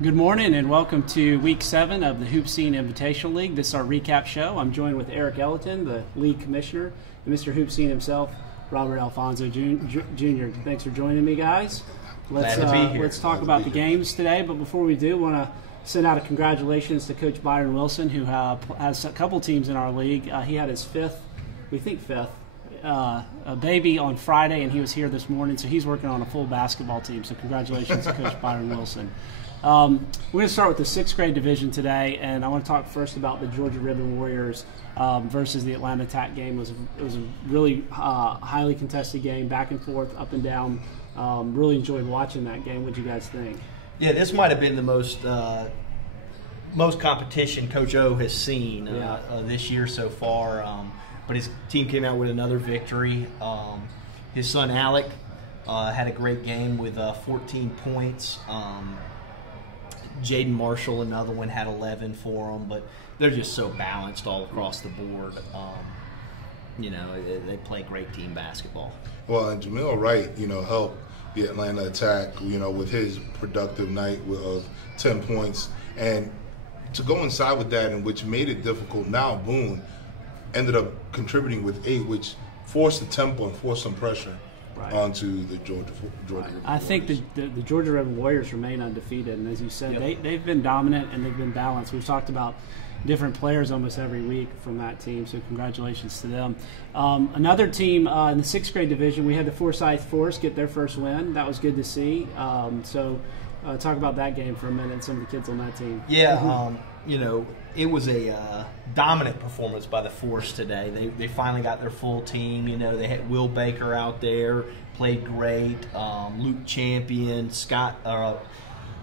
Good morning and welcome to Week 7 of the HoopSeen Invitational League. This is our recap show. I'm joined with Eric Ellerton, the league commissioner, and Mr. HoopSeen himself, Robert Alfonso Jr. Thanks for joining me, guys. Let's talk about the games today, but before we do, I want to send out a congratulations to Coach Byron Wilson, who has a couple teams in our league. He had his fifth, a baby on Friday, and he was here this morning, so he's working on a full basketball team. So congratulations to Coach Byron Wilson. We're going to start with the 6th grade division today, and I want to talk first about the Georgia Ribbon Warriors versus the Atlanta Attack game. It was a really highly contested game, back and forth, up and down. Really enjoyed watching that game. What do you guys think? Yeah, this might have been the most competition Coach O has seen this year so far. But his team came out with another victory. His son Alec had a great game with 14 points. Jayden Marshall, another one, had 11 for them, but they're just so balanced all across the board. They play great team basketball. Well, and Jamiel Wright, helped the Atlanta Attack, with his productive night of 10 points. And to go inside with that, and which made it difficult, now Boone ended up contributing with 8, which forced the tempo and forced some pressure onto the Georgia I think the Georgia Ribbon Warriors remain undefeated, and as you said, they've been dominant and they've been balanced. We've talked about different players almost every week from that team, so congratulations to them. Another team in the 6th grade division, we had the Forsyth Force get their first win. That was good to see. Talk about that game for a minute, some of the kids on that team. Yeah, it was a dominant performance by the Force today. They finally got their full team. They had Will Baker out there, played great. Luke Champion,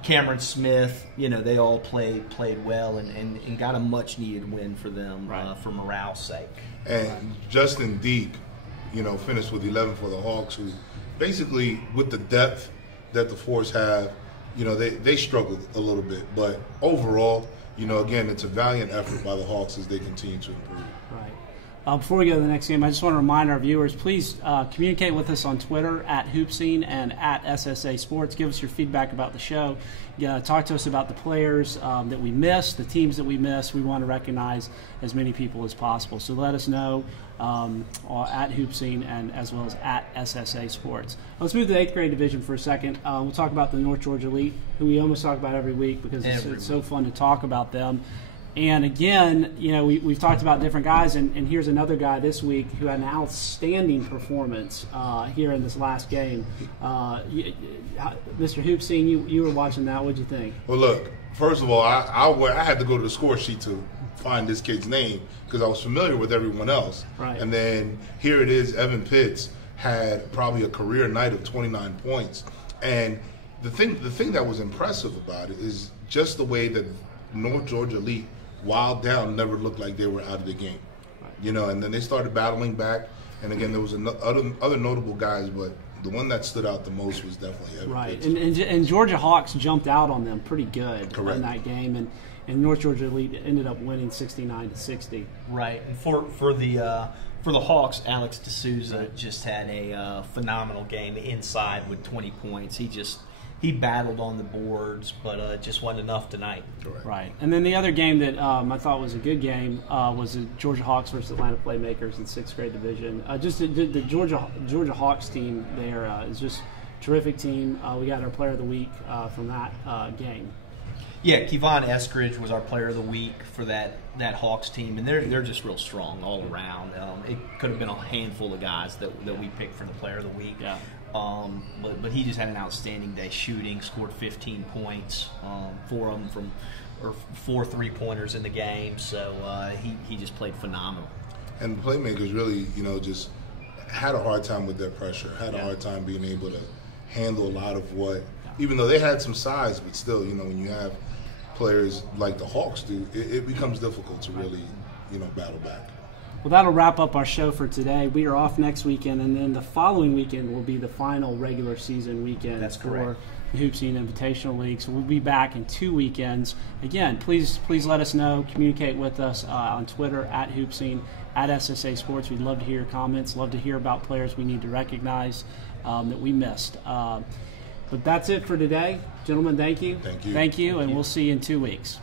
Cameron Smith, they all played well and got a much-needed win for them for morale's sake. And Justin Deek, finished with 11 for the Hawks, who basically, with the depth that the Force have, they struggled a little bit. But overall, again, it's a valiant effort by the Hawks as they continue to improve. Right. Before we go to the next game, I just want to remind our viewers, please communicate with us on Twitter at HoopSeen and at SSA Sports. Give us your feedback about the show. Talk to us about the players that we missed, the teams that we missed. We want to recognize as many people as possible. So let us know at HoopSeen and as well as at SSA Sports. Let's move to the 8th grade division for a second. We'll talk about the North Georgia Elite, who we almost talk about every week because it's so fun to talk about them. And again, we've talked about different guys, and here's another guy this week who had an outstanding performance here in this last game. Mr. HoopSeen, you were watching that. What'd you think? Well, look, first of all, I had to go to the score sheet to find this kid's name because I was familiar with everyone else. Right. And then here it is, Evan Pitts had probably a career night of 29 points. And the thing that was impressive about it is just the way that North Georgia Elite, while down, never looked like they were out of the game. Right. And then they started battling back. And again, there was other notable guys, but the one that stood out the most was definitely Evan Pitts. And Georgia Hawks jumped out on them pretty good in that game, and North Georgia Elite ended up winning 69-60. Right. And for the Hawks, Alex D'Souza just had a phenomenal game inside with 20 points. He battled on the boards, but just wasn't enough tonight. Right. And then the other game that I thought was a good game was the Georgia Hawks versus Atlanta Playmakers in 6th grade division. The Georgia Hawks team there is just a terrific team. We got our player of the week from that game. Yeah, Kevon Eskridge was our player of the week for that Hawks team, and they're just real strong all around. It could have been a handful of guys that we picked for the player of the week. Yeah. But he just had an outstanding day shooting, scored 15 points, 4 3-pointers in the game. So he just played phenomenal. And the Playmakers really, just had a hard time with their pressure, had a hard time being able to handle a lot of what, even though they had some size, but still, when you have players like the Hawks do, it becomes difficult to really, battle back. Well, that'll wrap up our show for today. We are off next weekend, and then the following weekend will be the final regular season weekend. That's for correct. the HoopSeen Invitational League. So we'll be back in 2 weekends. Again, please let us know. Communicate with us on Twitter at HoopSeen, at SSA Sports. We'd love to hear your comments. Love to hear about players we need to recognize that we missed. But that's it for today. Gentlemen, thank you. Thank you. Thank you, and we'll see you in 2 weeks.